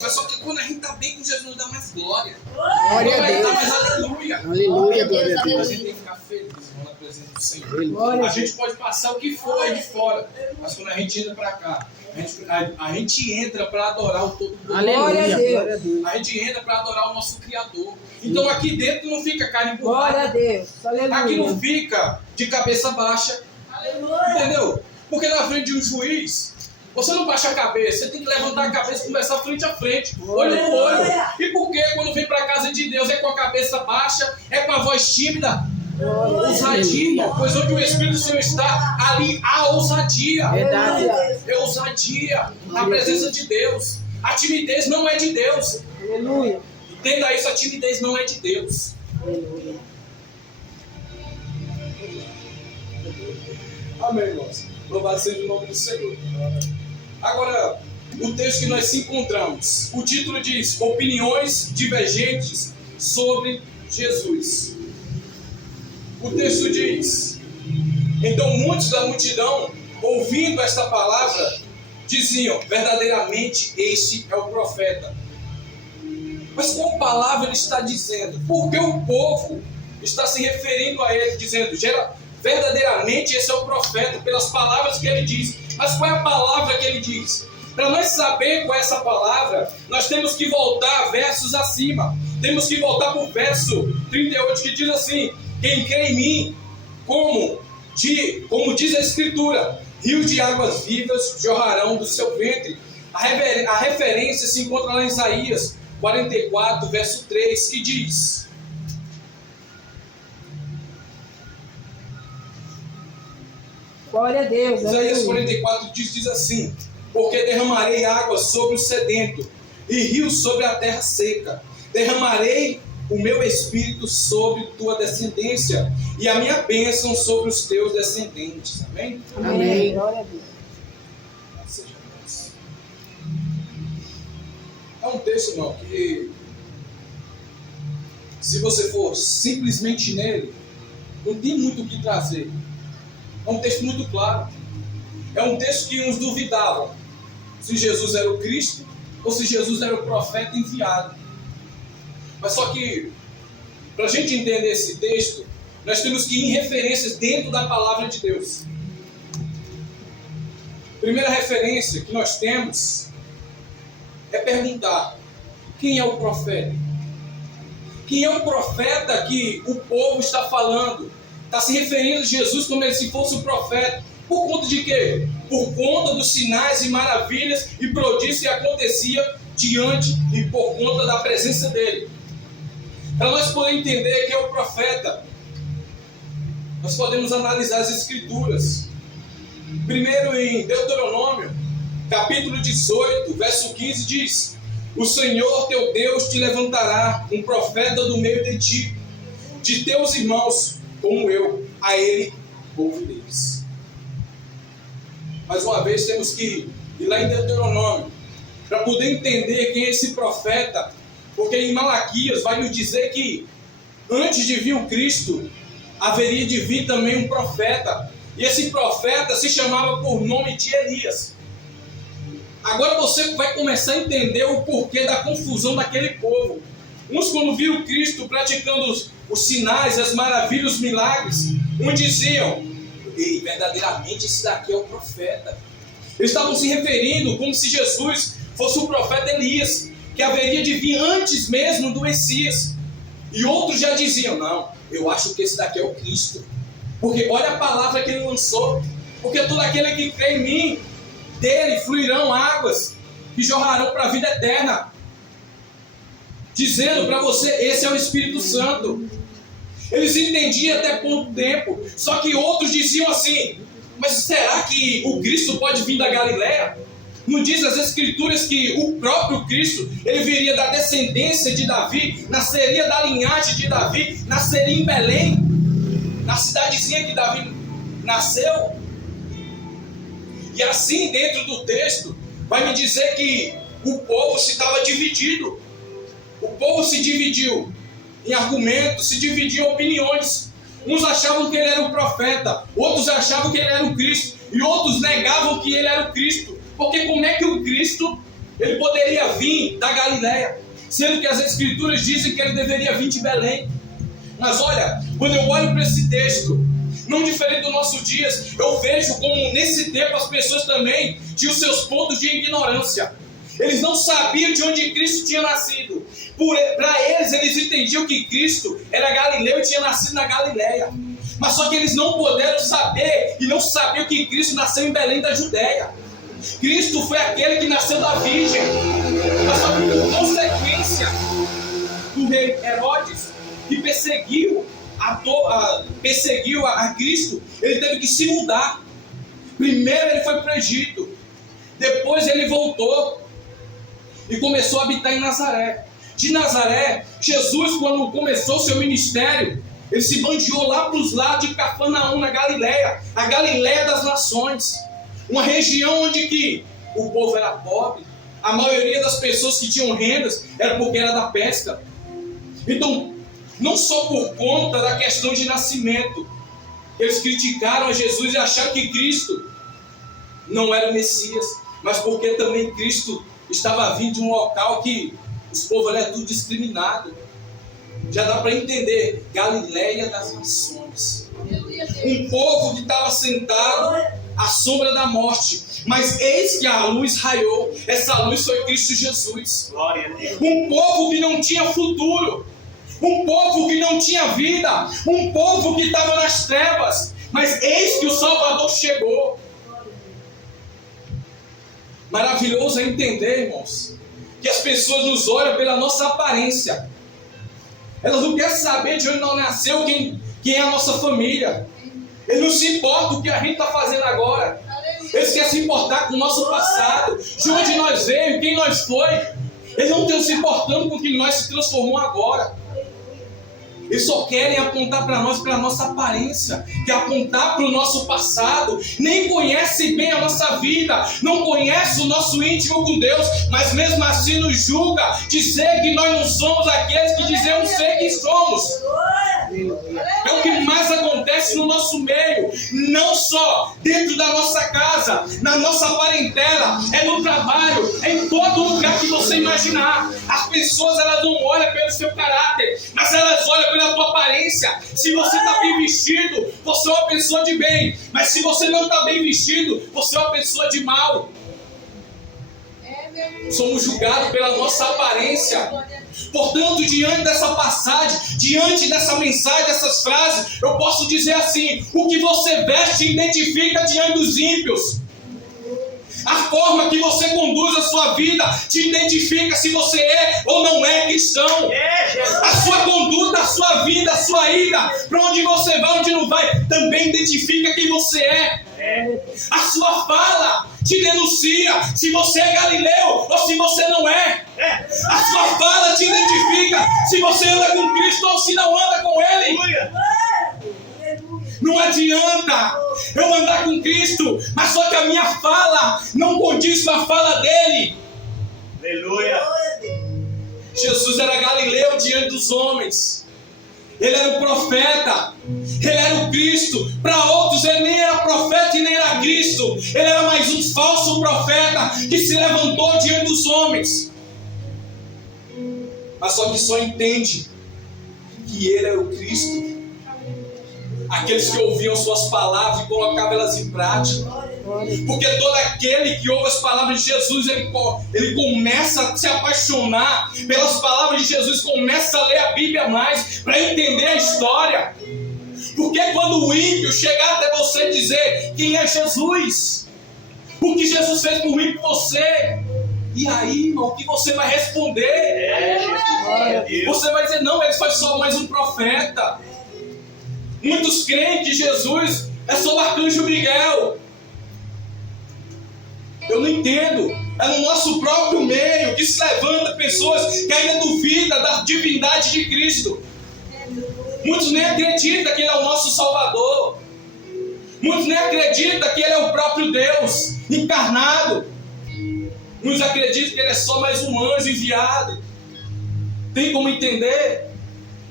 Mas só que quando a gente tá bem com Jesus, dá mais glória. Glória a Deus. Dá mais aleluia. Aleluia, glória a A Deus. gente tem que ficar feliz na presença do Senhor. A gente pode passar o que for aí de fora, mas quando a gente entra pra cá, a gente entra para adorar o Todo-Poderoso. Aleluia, glória a Deus. A gente entra para adorar o nosso Criador. Então aqui dentro não fica carne Glória a empurrada. Deus. Aleluia. Aqui não fica de cabeça baixa. Entendeu? Porque na frente de um juiz, você não baixa a cabeça, você tem que levantar a cabeça e conversar frente a frente, olho no olho. E por que quando vem para a casa de Deus é com a cabeça baixa, é com a voz tímida? Ousadia, pois onde o Espírito do Senhor está, ali há ousadia. Verdade. É ousadia na presença de Deus. A timidez não é de Deus. Aleluia. Entenda isso, a timidez não é de Deus. Aleluia. Amém, irmãos. Louvado seja o nome do Senhor. Agora, o texto que nós se encontramos, o título diz: Opiniões divergentes sobre Jesus. O texto diz: Então muitos da multidão, ouvindo esta palavra, diziam: verdadeiramente este é o profeta. Mas qual palavra ele está dizendo? Porque o povo está se referindo a ele, dizendo: verdadeiramente esse é o profeta, pelas palavras que ele diz. Mas qual é a palavra que ele diz? Para nós saber qual é essa palavra, nós temos que voltar versos acima. Temos que voltar para o verso 38, que diz assim: quem crê em mim, como diz a Escritura, rios de águas vivas jorrarão do seu ventre. A referência se encontra lá em Isaías 44, verso 3, que diz: Glória a Deus. Isaías Aleluia. 44 diz assim: porque derramarei água sobre o sedento e rios sobre a terra seca. Derramarei o meu espírito sobre tua descendência e a minha bênção sobre os teus descendentes. Amém? Amém. Glória a Deus. É um texto, irmão, que se você for simplesmente nele, não tem muito o que trazer. É um texto muito claro. É um texto que uns duvidavam se Jesus era o Cristo ou se Jesus era o profeta enviado. Mas só que, para a gente entender esse texto, nós temos que ir em referências dentro da palavra de Deus. Primeira referência que nós temos é perguntar: quem é o profeta? Quem é o profeta que o povo está falando? Está se referindo a Jesus como se fosse o profeta. Por conta de quê? Por conta dos sinais e maravilhas e prodígios que acontecia diante e por conta da presença dele. Para nós podermos entender quem é o profeta, nós podemos analisar as Escrituras. Primeiro em Deuteronômio, capítulo 18, verso 15 diz: o Senhor teu Deus te levantará um profeta do meio de ti, de teus irmãos, como eu, a ele ouvireis. Mais uma vez temos que ir lá em Deuteronômio para poder entender quem é esse profeta, porque em Malaquias vai nos dizer que antes de vir o Cristo, haveria de vir também um profeta, e esse profeta se chamava por nome de Elias. Agora você vai começar a entender o porquê da confusão daquele povo. Uns, quando viram Cristo praticando os sinais, as maravilhas, os milagres, uns diziam: ei, verdadeiramente esse daqui é o profeta. Eles estavam se referindo como se Jesus fosse o profeta Elias, que haveria de vir antes mesmo do Messias. E outros já diziam: não, eu acho que esse daqui é o Cristo, porque olha a palavra que ele lançou: porque todo aquele que crê em mim, dele fluirão águas que jorrarão para a vida eterna. Dizendo para você: esse é o Espírito Santo. Eles entendiam até pouco tempo. Só que outros diziam assim: mas será que o Cristo pode vir da Galileia? Não diz as Escrituras que o próprio Cristo, ele viria da descendência de Davi, nasceria da linhagem de Davi, nasceria em Belém, na cidadezinha que Davi nasceu? E assim, dentro do texto, vai me dizer que o povo se estava dividido. O povo se dividiu em argumentos, se dividiu em opiniões. Uns achavam que ele era o profeta, outros achavam que ele era o Cristo, e outros negavam que ele era o Cristo. Porque como é que o Cristo Ele poderia vir da Galileia, sendo que as Escrituras dizem que ele deveria vir de Belém. Mas olha, quando eu olho para esse texto, não diferente dos nossos dias, eu vejo como nesse tempo as pessoas também tinham seus pontos de ignorância. Eles não sabiam de onde Cristo tinha nascido. Para eles entendiam que Cristo era galileu e tinha nascido na Galileia. Mas só que eles não puderam saber e não sabiam que Cristo nasceu em Belém da Judéia. Cristo foi aquele que nasceu da Virgem. Mas só que por consequência do rei Herodes, que perseguiu a Cristo, ele teve que se mudar. Primeiro ele foi para o Egito, depois ele voltou e começou a habitar em Nazaré. De Nazaré, Jesus, quando começou seu ministério, ele se bandeou lá para os lados de Cafarnaum, na Galileia, a Galileia das nações, uma região onde que o povo era pobre, a maioria das pessoas que tinham rendas era porque era da pesca. Então, não só por conta da questão de nascimento, eles criticaram a Jesus e acharam que Cristo não era o Messias, mas porque também Cristo estava vindo de um local que os povos eram tudo discriminados. Já dá para entender, Galileia das nações. Um povo que estava sentado à sombra da morte, mas eis que a luz raiou. Essa luz foi Cristo Jesus. Um povo que não tinha futuro, um povo que não tinha vida, um povo que estava nas trevas, mas eis que o Salvador chegou. Maravilhoso é entender, irmãos, que as pessoas nos olham pela nossa aparência. Elas não querem saber de onde nós nasceu, quem é a nossa família. Eles não se importam com o que a gente está fazendo agora. Eles querem se importar com o nosso passado, de onde nós veio, quem nós foi. Eles não estão se importando com quem nós se transformou agora. Eles só querem apontar para nós, para a nossa aparência, quer apontar para o nosso passado, nem conhecem bem a nossa vida, não conhecem o nosso íntimo com Deus, mas mesmo assim nos julga, dizer que nós não somos aqueles que dizemos ser que somos. É o que mais acontece no nosso meio, não só dentro da nossa casa, na nossa parentela, é no trabalho, é em todo lugar que você imaginar. As pessoas, elas não olham pelo seu caráter, mas elas olham pela tua aparência. Se você está bem vestido, você é uma pessoa de bem, mas se você não está bem vestido, você é uma pessoa de mal. Somos julgados pela nossa aparência. Portanto, diante dessa passagem, diante dessa mensagem, dessas frases, eu posso dizer assim: o que você veste identifica diante dos ímpios. A forma que você conduz a sua vida te identifica se você é ou não é cristão. A sua conduta, a sua vida, a sua ida, para onde você vai, onde não vai, também identifica quem você é. A sua fala te denuncia se você é galileu ou se você não é. A sua fala te identifica se você anda com Cristo ou se não anda com Ele. Não adianta eu andar com Cristo, mas só que a minha fala não condiz com a fala dele. Aleluia. Jesus era galileu diante dos homens. Ele era o profeta, ele era o Cristo. Para outros ele nem era profeta e nem era Cristo. Ele era mais um falso profeta que se levantou diante dos homens. Mas só que só entende que ele era o Cristo aqueles que ouviam suas palavras e colocavam elas em prática. Porque todo aquele que ouve as palavras de Jesus, ele começa a se apaixonar pelas palavras de Jesus, começa a ler a Bíblia mais, para entender a história. Porque quando o ímpio chegar até você dizer quem é Jesus, o que Jesus fez por mim e por você, e aí, irmão, o que você vai responder? Você vai dizer: não, ele foi só mais um profeta. Muitos creem que Jesus é só o arcanjo Miguel. Eu não entendo. É no nosso próprio meio que se levanta pessoas que ainda duvidam da divindade de Cristo. Muitos nem acreditam que Ele é o nosso Salvador. Muitos nem acreditam que Ele é o próprio Deus encarnado. Muitos acreditam que Ele é só mais um anjo enviado. Tem como entender?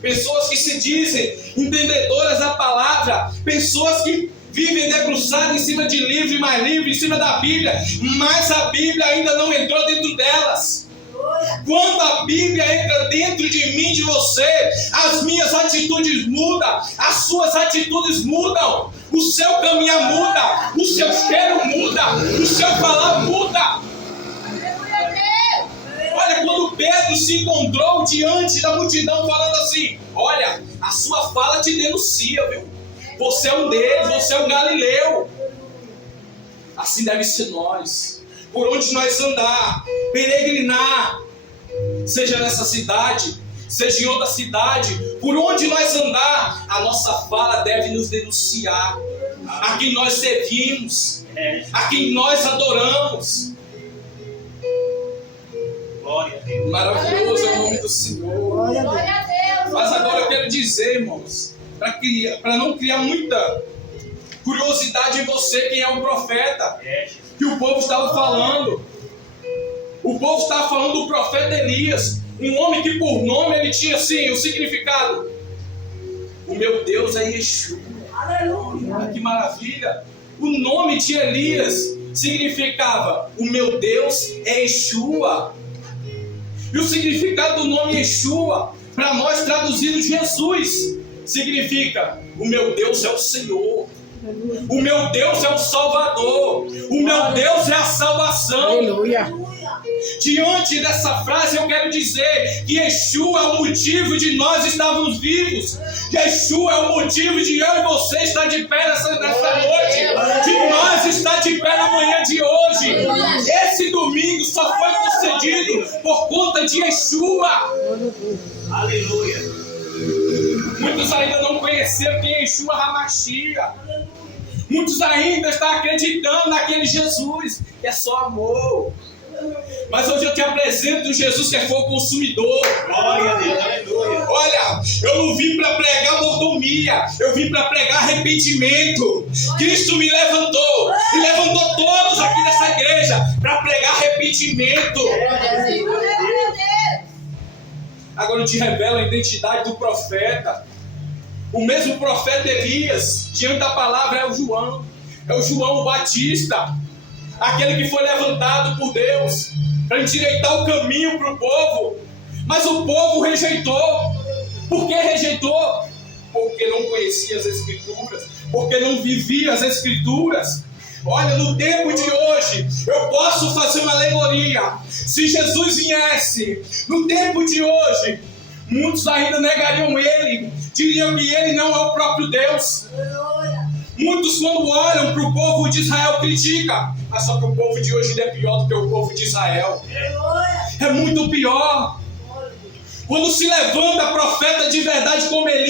Pessoas que se dizem entendedoras da palavra, pessoas que vivem debruçados em cima de livro e mais livro, em cima da Bíblia, mas a Bíblia ainda não entrou dentro delas. Quando a Bíblia entra dentro de mim, de você, as minhas atitudes mudam, as suas atitudes mudam, o seu caminhar muda, o seu cheiro muda, o seu falar muda. Olha, quando Pedro se encontrou diante da multidão falando assim, olha, a sua fala te denuncia, viu? Você é um deles, você é um galileu. Assim deve ser nós. Por onde nós andar, peregrinar, seja nessa cidade, seja em outra cidade, por onde nós andar, a nossa fala deve nos denunciar. A quem nós servimos, a quem nós adoramos. Glória a Deus. Maravilhoso é o nome do Senhor. Glória a Deus. Mas agora eu quero dizer, irmãos, para não criar muita curiosidade em você, quem é um profeta, que o povo estava falando. O povo estava falando do profeta Elias, um homem que por nome ele tinha assim o significado: o meu Deus é Yeshua. Aleluia! Que maravilha! O nome de Elias significava: o meu Deus é Yeshua. E o significado do nome Yeshua, para nós traduzido Jesus, significa: o meu Deus é o Senhor. O meu Deus é o Salvador. O meu Deus é a salvação. Aleluia. Diante dessa frase eu quero dizer que Yeshua é o motivo de nós estarmos vivos. Yeshua é o motivo de eu e você estar de pé nessa noite. De nós estar de pé na manhã de hoje. Esse domingo só foi concedido por conta de Yeshua. Aleluia. Muitos ainda não conheceram quem é Yeshua HaMashiach. Muitos ainda estão acreditando naquele Jesus que é só amor. Mas hoje eu te apresento um Jesus que é fogo consumidor. Glória a Deus. Aleluia. Olha, eu não vim para pregar mordomia, eu vim para pregar arrependimento. Cristo me levantou e levantou todos aqui nessa igreja para pregar arrependimento. Agora eu te revelo a identidade do profeta. O mesmo profeta Elias, diante da palavra, é o João o Batista, aquele que foi levantado por Deus para endireitar o caminho para o povo. Mas o povo rejeitou. Por que rejeitou? Porque não conhecia as Escrituras, porque não vivia as Escrituras. Olha, no tempo de hoje, eu posso fazer uma alegoria. Se Jesus viesse no tempo de hoje, muitos ainda negariam ele, diriam que ele não é o próprio Deus. Muitos, quando olham para o povo de Israel, criticam. Mas só que o povo de hoje ainda é pior do que o povo de Israel. É muito pior. Quando se levanta profeta de verdade como Elias,